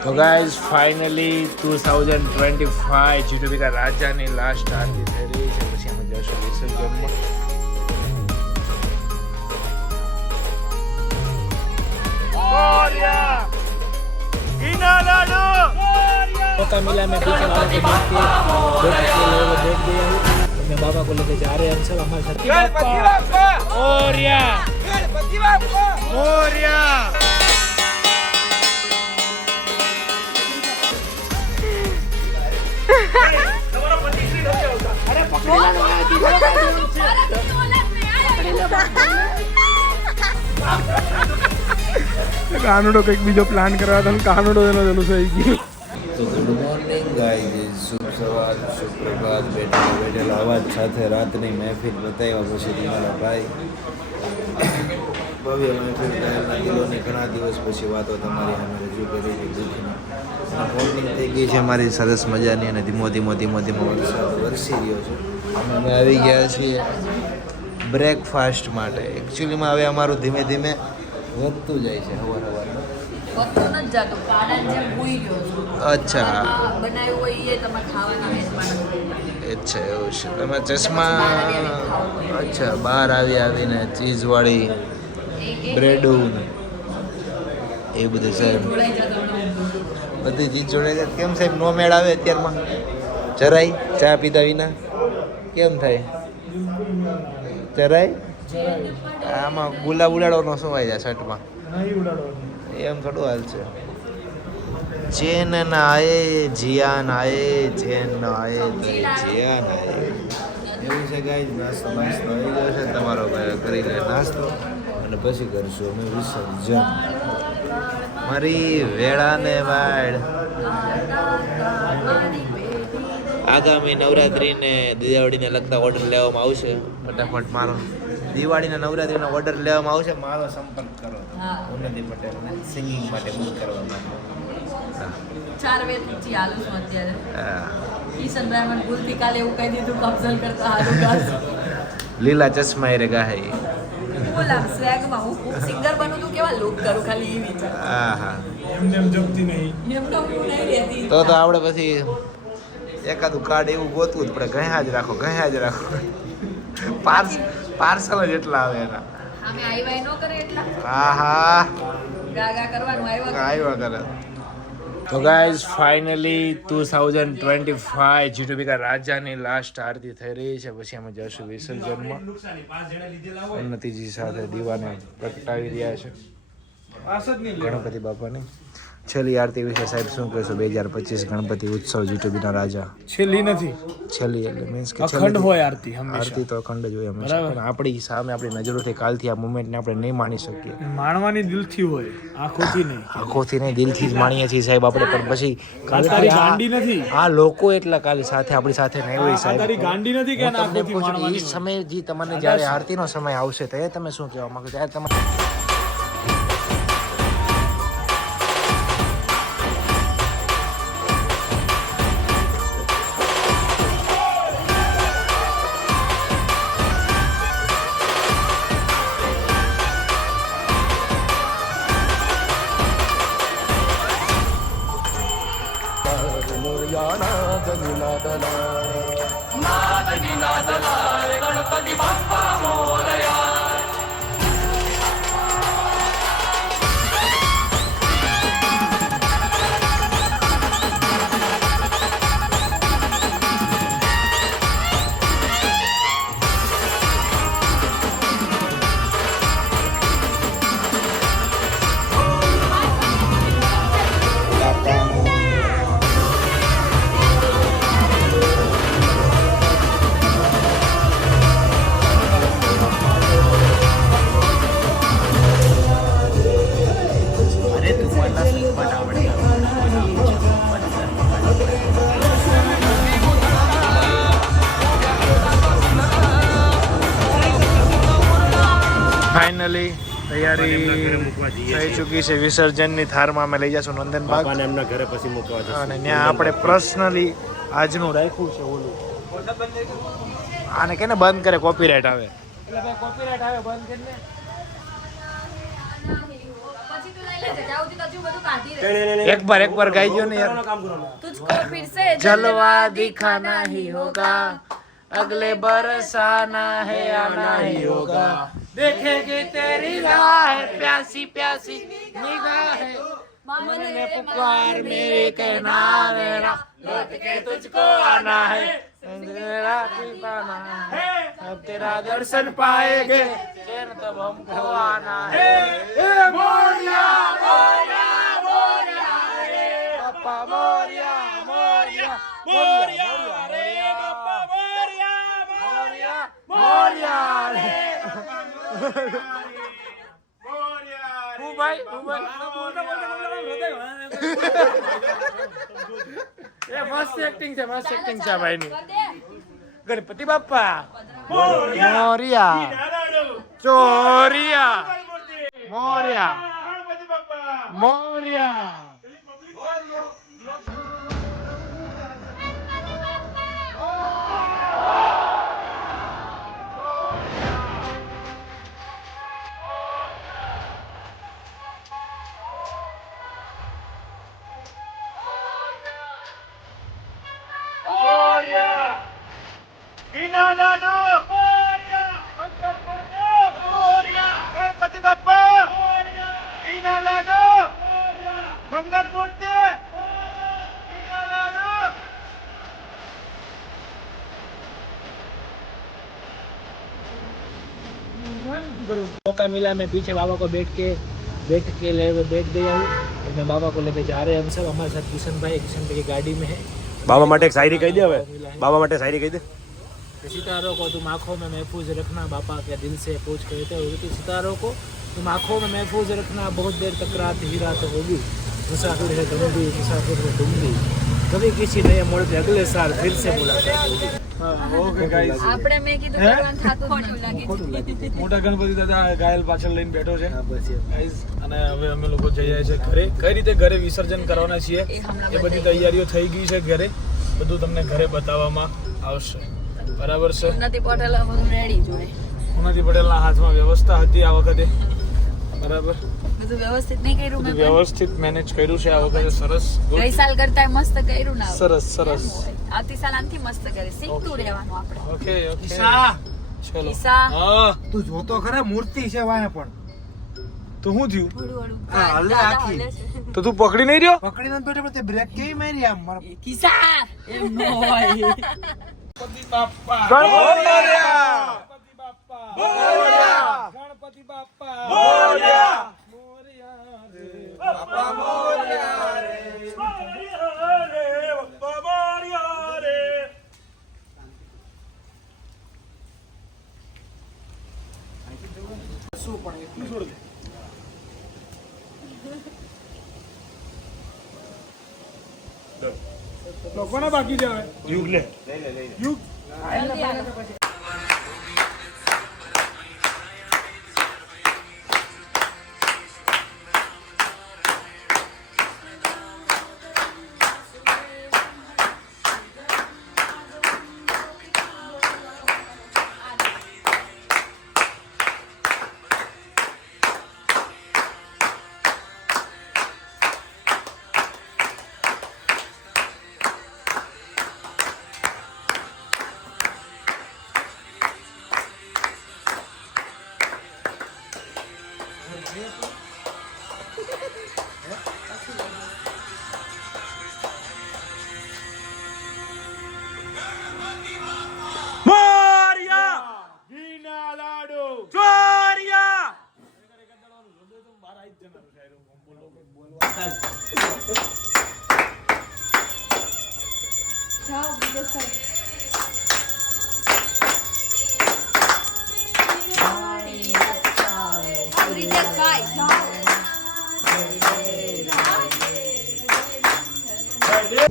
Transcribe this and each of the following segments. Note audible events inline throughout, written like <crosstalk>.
તો guys finally two thousand twenty five GTB રાજાની last આરતી થઈ રહી છે પછી અમે જશું વિસર્જનમાં मौका मिला मैं पीछे वालों को देख के देख के लोगों को देख दिया हूँ तो मैं बाबा को लेके जा रहे हैं अंशल हमारे साथ ઓરિયા ઓરિયા કાનુડો કંઈક બીજો પ્લાન કરવા હતા કાનુડો એનો ચાલુ થઈ ગયું. તો ગુડ મોર્નિંગ ગાઈઝ શુભ સવાર સુપ્રભાત બેઠેલા બેઠેલા અવાજ સાથે રાતની મહેફિલ બતાવ્યા પછી ભાઈ ભવ્ય મહેફિલ કરેલા દિલોની ઘણા દિવસ પછી વાતો તમારી અમે રજૂ કરી દીધી મોર્નિંગ થઈ ગઈ છે મારી સરસ મજાની અને ધીમો ધીમો ધીમો ધીમો વરસાદ વરસી રહ્યો છે. અમે આવી ગયા છીએ બ્રેકફાસ્ટ માટે. એકચ્યુઅલીમાં હવે અમારું ધીમે ધીમે વધતું જાય છે હવાર હવાર. અચ્છા. આમાં બનાવ્યું હોય એ તમે ખાવાના મેજબાન એ જ છે એવું છે. તમે ચશ્મા અચ્છા બહાર આવી આવીને ચીઝવાળી બ્રેડું એ બધું સાહેબ. બધી ચીજ જોડાઈ છે કેમ સાહેબ? નો મેળ આવે અત્યારમાં? જરાય? ચા પીધા વિના? કેમ થાય? જરાય? આમાં ગુલાબ ઉડાડવાનો શું આવી જાય શર્ટમાં એમ થોડું હાલ છે. ચેન ના આયે જિયાન આયે ચેન ના આયે તો જિયાન આયે એવું છે ગાઈઝ નાસ્તો નાસ્તો આવી ગયો છે તમારો ભાઈ. કરી લે નાસ્તો. અને પછી કરશું. અમે વિસર્જન. મારી વેળાને વાડ આગામી નવરાત્રિને દિવાળીને લગતા ઓર્ડર લેવામાં આવશે. ફટાફટ મારો. દિવાળીના નવરાત્રીનો ઓર્ડર લેવામાં આવશે. મારો સંપર્ક કરો. ઉન્નતિ પટેલને સિંગિંગ માટે બુક કરવા માટે. ચાર વેત ઊંચી હાલું છું અત્યારે. હા. કિશનભાઈ ભૂલથી કાલે એવું કહી દીધું કે કરતા હારું લીલા ચશ્મા એ રે ગાહે. બોલ આમ સ્વેગમાં હું સિંગર બનું તો કેવા લુક કરું ખાલી એ વિચાર હા હા એમને એમ જમતી નહીં. એમનો હું નહીં રહેતી. તો તો આપણે પછી એકાદું કાર્ડ એવું ગોતવું જ પડે. ગયા જ રાખો ગયા જ રાખો. પાર્સ પાર્સલ જ એટલા આવે એના. અમે આઈવાય ન કરે એટલા. હા હા ગાગા કરવાનું આવ્યા આવ્યા કરે. તો guys finally two thousand twenty five જીટુબીકા રાજાની લાસ્ટ આરતી થઈ રહી છે. પછી અમે જશું વિસર્જનમાં. ઉન્નતિજી સાથે દીવાને પ્રગટાવી રહ્યા છે. ગણપતિ બાપાની. છેલ્લી આરતી વિશે સાહેબ શું કહેશો? બે હજાર પચીસ ગણપતિ ઉત્સવ જીટુબીના રાજા. છેલ્લી નથી. છેલ્લી એટલે મીન્સ કે અખંડ હોય આરતી આરતી તો અખંડ જ હોય હંમેશા. પણ આપણી સામે આપણી નજરોથી કાલથી આ મુમેન્ટને આપણે નહીં માણી શકીએ. માણવાની દિલથી હોય આંખોથી નહીં. આંખોથી નહીં દિલથી જ માણીએ છીએ સાહેબ આપણે. પણ પછી કાલે આ- ગાંડી નથી. આ લોકો એટલા કાલે સાથે આપણી સાથે નહીં હોય સાહેબ. ગાંડી નથી કે આંખોથી માણવાની? સમય જે તમને જ્યારે આરતીનો સમય આવશે ત્યારે તમે શું કહેવા માંગો ત્યારે તમે તૈયારી થઈ ચૂકી છે વિસર્જનની થારમાં અમે લઈ જશું નંદન બાગ એમના ઘરે પછી મૂકવા જશે અને ત્યાં આપણે પર્સનલી આજનું રાખ્યું છે ઓલું આને કેને બંધ કરે કોપીરાઇટ આવે એટલે ભાઈ કોપીરાઇટ આવે બંધ કરીને પછી તો લે છે ત્યાં સુધી તો હજુ બધું કાઢી રહે એક બાર એક બાર ગાઈ ગયો ને યાર तुझको फिर से जलवा दिखाना ही होगा अगले बरस आना है आना ही होगा देखेंगे तेरी राह प्यासी प्यासी निगाहें मन ने पुकार मेरे कहना मेरा लौट के तुझको आना है तेरा ठिकाना है अब तेरा दर्शन पाएंगे चैन तब हमको आना है ए मोरिया मोरिया मोरिया रे पप्पा मोरिया मोरिया मोरिया रे पप्पा मोरिया मोरिया मोरिया रे હું ભાઈ હું ભાઈ એ મસ્ત એક્ટિંગ છે મસ્ત એક્ટિંગ છે આ ભાઈની ગણપતિ બાપ્પા મોરિયા ચોરિયા મોરિયા મોરિયા मौका मिला मैं पीछे बाबा को बैठ के बैठ के ले बैठ गया हूँ। तो मैं बाबा को लेके जा रहे हैं हम सब। हमारे साथ किशन भाई किशन भाई की गाड़ी में है। बाबा माटे शायरी कह दिया बाबा माटे शायरी कह दिया सितारों को तुम आंखों में महफूज रखना बापा के दिल से पूछ कहते हो कि सितारों को तुम आंखों में महफूज रखना बहुत देर तक रात ही रात होगी मुसाफिर है तुम भी मुसाफिर है तुम भी कभी किसी नए मोड़ पे अगले साल फिर से मुलाकात होगी ઓકે ગાઈસ આપણે મેં કીધું કરવાનું થાતું જ નથી. મોટા ગણપતિ દાદા ઘાયલ પાછળ લઈને બેઠો છે हाँ બસ ये ગાઈસ અને હવે અમે લોકો જઈ રહ્યા છીએ ઘરે કઈ રીતે ઘરે વિસર્જન કરવાના છીએ એ હમણાં એ બધી તૈયારીઓ થઈ ગઈ છે ઘરે બધું તમને ઘરે બતાવવામાં આવશે બરાબર છે? ઉન્નતિ પટેલ બધું રેડી જોડે. ઉન્નતિ પટેલના હાથમાં વ્યવસ્થા હતી આ વખતે. બરાબર. બધું વ્યવસ્થિત નહીં કર્યું મેં વ્યવસ્થિત મેનેજ કર્યું છે આ વખતે સરસ. ગઈ સાલ કરતા મસ્ત કર્યું ના સરસ સરસ. આવતી સાલ આનથી મસ્ત કરી. શીખતું રહેવાનું આપણે. ઓકે ઓકે ચલો. ઈશા. હા. તું જોતો ખરા મૂર્તિ છે વાને પણ. તો હું થયું? હા, હલે આખી. તો તું પકડી નહીં રહ્યો? પકડી જ બેઠો પણ તે બ્રેક કેવી મારી આમ? મારા કિસા એમ નો હોય. ગણપતિ બાપા ગણપતિ બાપા મોરિયા ગણપતિ બાપા મોરિયા મોરિયા રે બાપા મોરિયા રે મોરિયા રે બાપા મોરિયા રે શું પણ એટલું છોડ દે લોકોને બાકી છે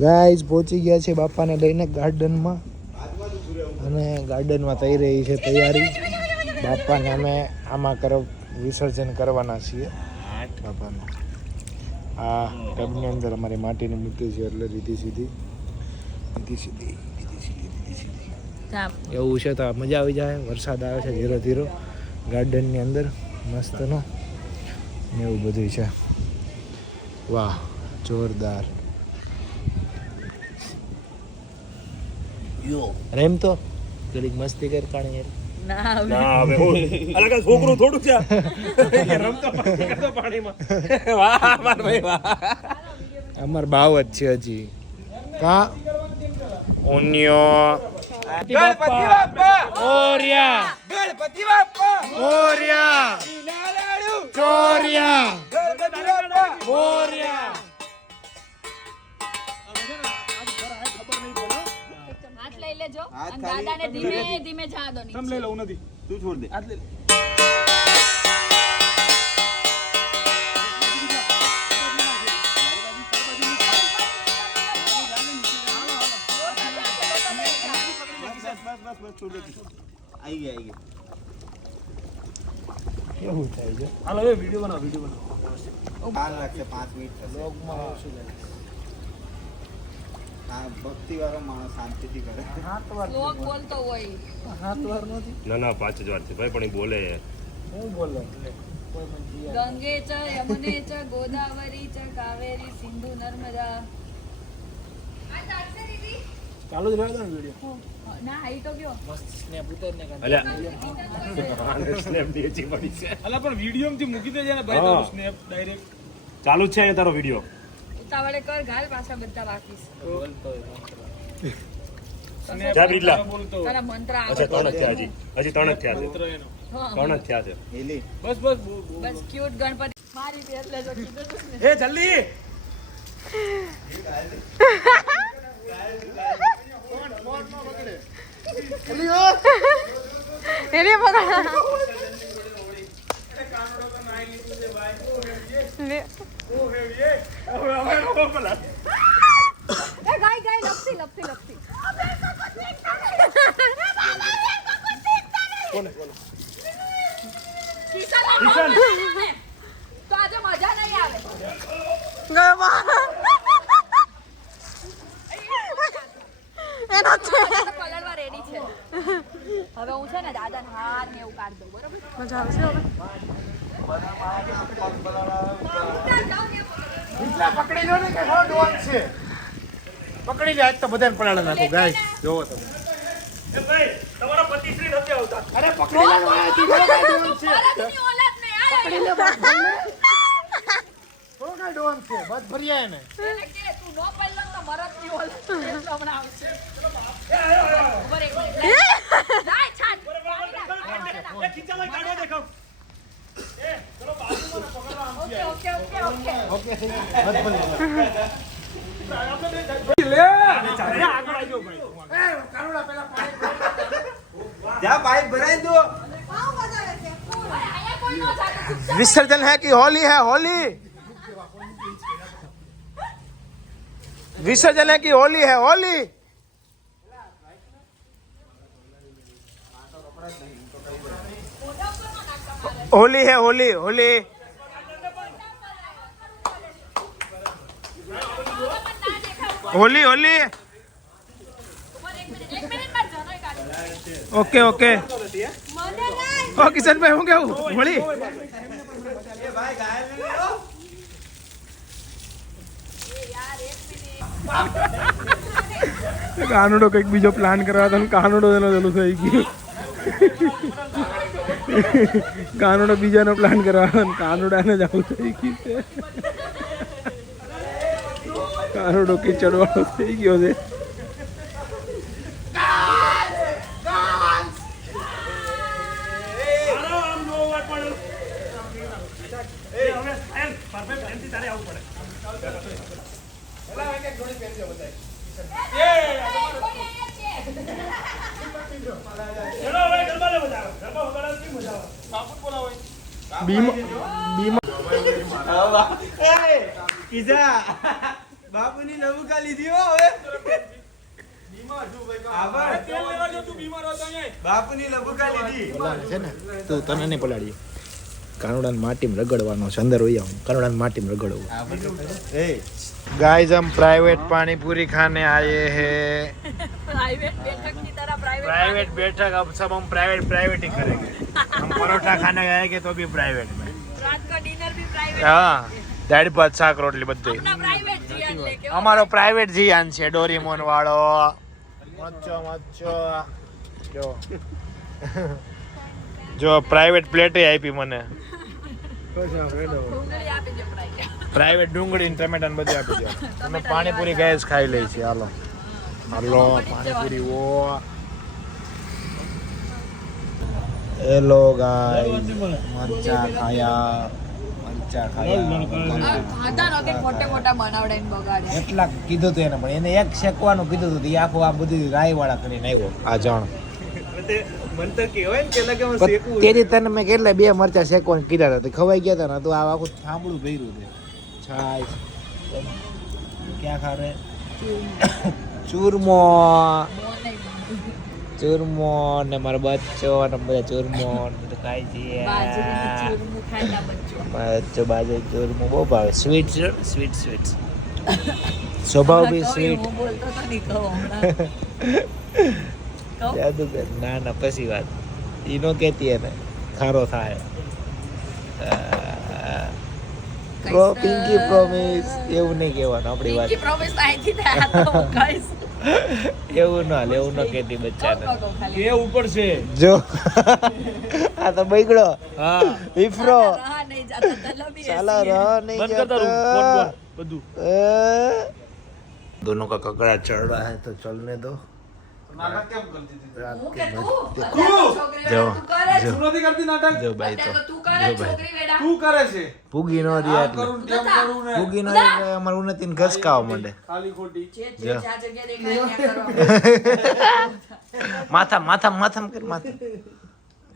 ગાઈઝ પહોંચી ગયા છે બાપાને લઈને ગાર્ડનમાં. અને ગાર્ડનમાં થઈ રહી છે તૈયારી. બાપાને અમે આમાં કર વિસર્જન કરવાના છીએ. બાપાનું. આ ટબની અંદર અમારી માટીની મૂર્તિ છે એટલે રીધી સીધી. રીધી સીધી રીધી સીધી રીધી સીધી. એવું છે તો મજા આવી જાય. વરસાદ આવે છે ધીરો ધીરો. ગાર્ડનની અંદર મસ્તનો. ને એવું બધું છે. વાહ જોરદાર. રેમ તો. ઘડીક મસ્તી કર કાણી યાર. ના ના હવે. અલગ છોકરું થોડું છે? રમતો પાણીમાં. વાહ માર ભાઈ વાહ. અમાર બાવ જ છે હજી. કા? ઓનિયો. ગણપતિ બાપા! ઓરિયા. ગણપતિ બાપા! ઓરિયા. ચોરિયા. ગણપતિ બાપા! ઓરિયા. લેજો અને દાદાને ધીમે ધીમે જા દો નીચે. લઈ લઉં નથી. તું છોડ દે. આજ લઈ લે. હાલો એ વીડિયો બનાવો વીડિયો બનાવો. શ્લોક બોલતો હોય ના ના પાંચ જ વાર છે. ભાઈ પણ એ બોલે. ગંગે ચ યમુને ચ ગોદાવરી ચ કાવેરી સિંધુ નર્મદા. ચાલુ જ રહ્યો ને વીડિયો ના હાઈ તો કયો મસ્ત સ્નેપ ઉતારીને કાઢ. અલ્યા. <laughs> સ્નેપ દેજી પડી છે. અલ્યા પણ વીડિયો માંથી મૂકી દેજે ને ભાઈ હા. સ્નેપ ડાયરેક્ટ ચાલુ છે અહીંયા તારો વીડિયો ઉતાવળે કર ઘાલ પાછા બધા બાકી છે જા બિરલા. તારા મંત્ર અચ્છા ત્રણ જ થયા હજી. હજી ત્રણ જ થયા છે. મંત્ર એનો. હા. ત્રણ જ થયા છે. બસ ક્યુટ ગણપતિ. મારી એટલે જો કીધું એ ગાય ગાય લપસી લપસી લપસી. કિશન. ને ફોન તો આજે મજા નહીં આવે. પલળવા રેડી છે. હવે હું છે ને દાદાને હાથ ને એવું કાઢ દઉં બરોબર? મજા આવશે હવે? પકડી લો ને કે ડોન છે. પકડી લે આજ તો બધાને પડાડે નાખો ગાય જોવો તમે. અરે પકડી લે પકડી લે ડોન છે? બસ ભર્યા એને. એને કે તું નો પહેલો તો ભરતની ઓલાદ એટલે હમણાં આવશે. ઊભા રહે, એક મિનિટ. જાય, છાટ. પાણી નાખ, એ ખીચામાં કાઢો દેખાવ. Okay okay okay okay okay બસ ભર્યા અહીંયા કોઈ નો જાતું विसर्जन है कि होली है होली विसर्जन है कि होली है होली होली હોલી હોલી. Okay okay. ઓ, કિશનભાઈ, હું કેવું? હોળી? કાનુડો કંઈક બીજો પ્લાન કરવા હતો કાનુડો એનો પેલું થઈ ગયું. કાનુડો બીજાનો પ્લાન કરવા હતો કાનુડાને જ આવું થઈ ગયું છે કાનુડો કિચડ વાળો થઈ ગયો છે આમ નો હોય પણ એ હવે એમ પરફેક્ટ એમથી તારે આવવું પડે ચલો હવે ગરબા લે બધા ગરબા વગાડવા કેવી મજા આવે બીમા બીમા બાપુની નવુકા લીધી હો હવે આભાર. તેલ લેવા જો તું બીમાર હતો અહીંયા બાપુની નવુકા લીધી છે ને તું તને નહીં પલાડીએ કાનુડાને માટીમાં રગડવાનો છે અંદર વહી આવું કાનુડાને માટીમાં રગડવું એ गाइस हम प्राइवेट पानी पूरी खाने आए हैं प्राइवेट बैठक की तरह प्राइवेट प्राइवेट बैठक अब सब हम प्राइवेट प्राइवेट ही करेंगे हम परोठा खाने गए कि तो भी प्राइवेट में रात का डिनर भी प्राइवेट हाँ દાળ ભાત શાક રોટલી બધી આપણા પ્રાઇવેટ જીવન લે કે અમારો પ્રાઇવેટ જીયાન છે ડોરીમોન વાળો મચ્ચો મચ્ચો જો જો પ્રાઇવેટ પ્લેટે આપી મને. ડુંગળી આપી દે પ્રાઇવેટ ડુંગળી ટમેટા બધું આપી દો. અમે પાણીપુરી ગેસ ખાઈ લઈ છીએ હાલો. હાલો પાણીપુરી ઓ હેલો ગાઈસ મરચા ખાયા મરચા ખાયા એટલા કીધું હતું એને પણ એને એક શેકવાનું કીધું હતું આખું આ બધું રાય વાળા કરીને આવ્યો. આ જાણ. મંતર કહેવાય ને પેલા કે હું તેરી તને મેં કેટલા બે મરચા શેકવાનું કીધા હતા. ખવાઈ ગયા હતા ને તો આ આખું થાંભળું ભર્યું છે. છાય ક્યાં ખારે ચૂરમો. ચૂરમો ને મારો બચ્ચો ને બધા ચૂરમો ને બધું ખાય છે બાજરીનું ચૂરમું ખાતા બચ્ચો બચ્ચો બાજરી ચૂરમો બહુ ભાવે. સ્વીટ સ્વીટ સ્વીટ સ્વભાવ બી સ્વીટ બોલતો તો નહીં <laughs> જાદુગર ના ના પછી વાત ઈ નો કેતી એને ખારો થાય પ્રો પિંકી પ્રોમિસ એવું નહીં કહેવાનું આપણી વાત પિંકી પ્રોમિસ અહીંથી થાય આ તો હું કહીશ એવું ન હાલે એવું ન કહેતી કહું, બચ્ચાને કહું, કહું, ખાલી કે ઉપર છે જો <laughs> આ તો બગડો હા વિફરો રહા નહીં જાતા તલબી સાલા ऐसी है। રહ નહીં બંધ કરતા રહું ફોન જાતા બોલ બધું दोनों का ककड़ा चढ़ रहा है तो चलने दो પૂગી નો એટલે તેમ કરું ને. પૂગી અમારું ઘસકાવા માંડે. માથા માથા માથામાં કર માથા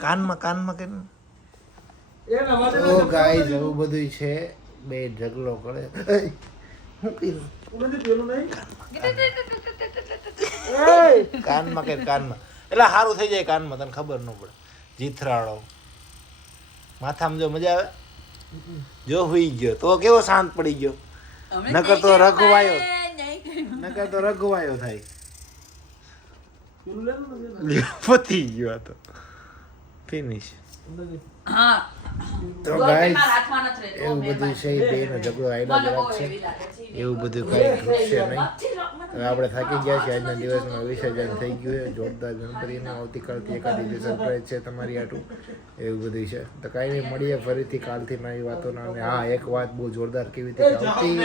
કાનમાં કાનમાં કર ઓ ગાઈસ એવું બધું છે. બે ઢગલો કરે. હું કર્યું કાનમાં કે કાનમાં એટલે સારું થઈ જાય કાનમાં તને ખબર ન પડે. જીથરાળો. માથામાં જો મજા આવે? જો હુઈ ગયો. તો કેવો શાંત પડી ગયો. નકર તો રઘવાયો. નકર તો રઘવાયો થાય. પતી ગયો તો. ફિનિશ હા. તો ગાઈસ. એવું બધું છે. બેનો ઝઘડો મને જરાક છે? એવી છે. બધું કઈ ઘટશે નહીં. હવે આપણે થાકી ગયા છીએ આજના દિવસમાં વિસર્જન થઈ ગયું છે જોરદાર ગણપતિને આવતીકાલથી એકાદી બે સરપ્રાઈઝ છે તમારી આટું એવું બધું છે. તો કાંઈ નહીં મળીએ ફરીથી કાલથી નવી વાતોના. અને હા એક વાત બહુ જોરદાર કેવી રીતે આવતી.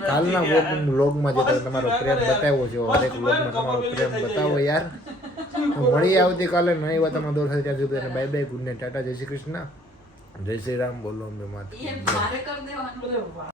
કાલના વ્લોગ વ્લોગમાં જે તમે તમારો પ્રેમ બતાવ્યો છે હરેક વ્લોગમાં તમારો પ્રેમ બતાવો યાર. મળીએ આવતીકાલે, નવી વાત દોર સાથે. ત્યાં સુધી bye bye good night tata, જય શ્રી કૃષ્ણ. જય શ્રી રામ, બોલો અંબે માતા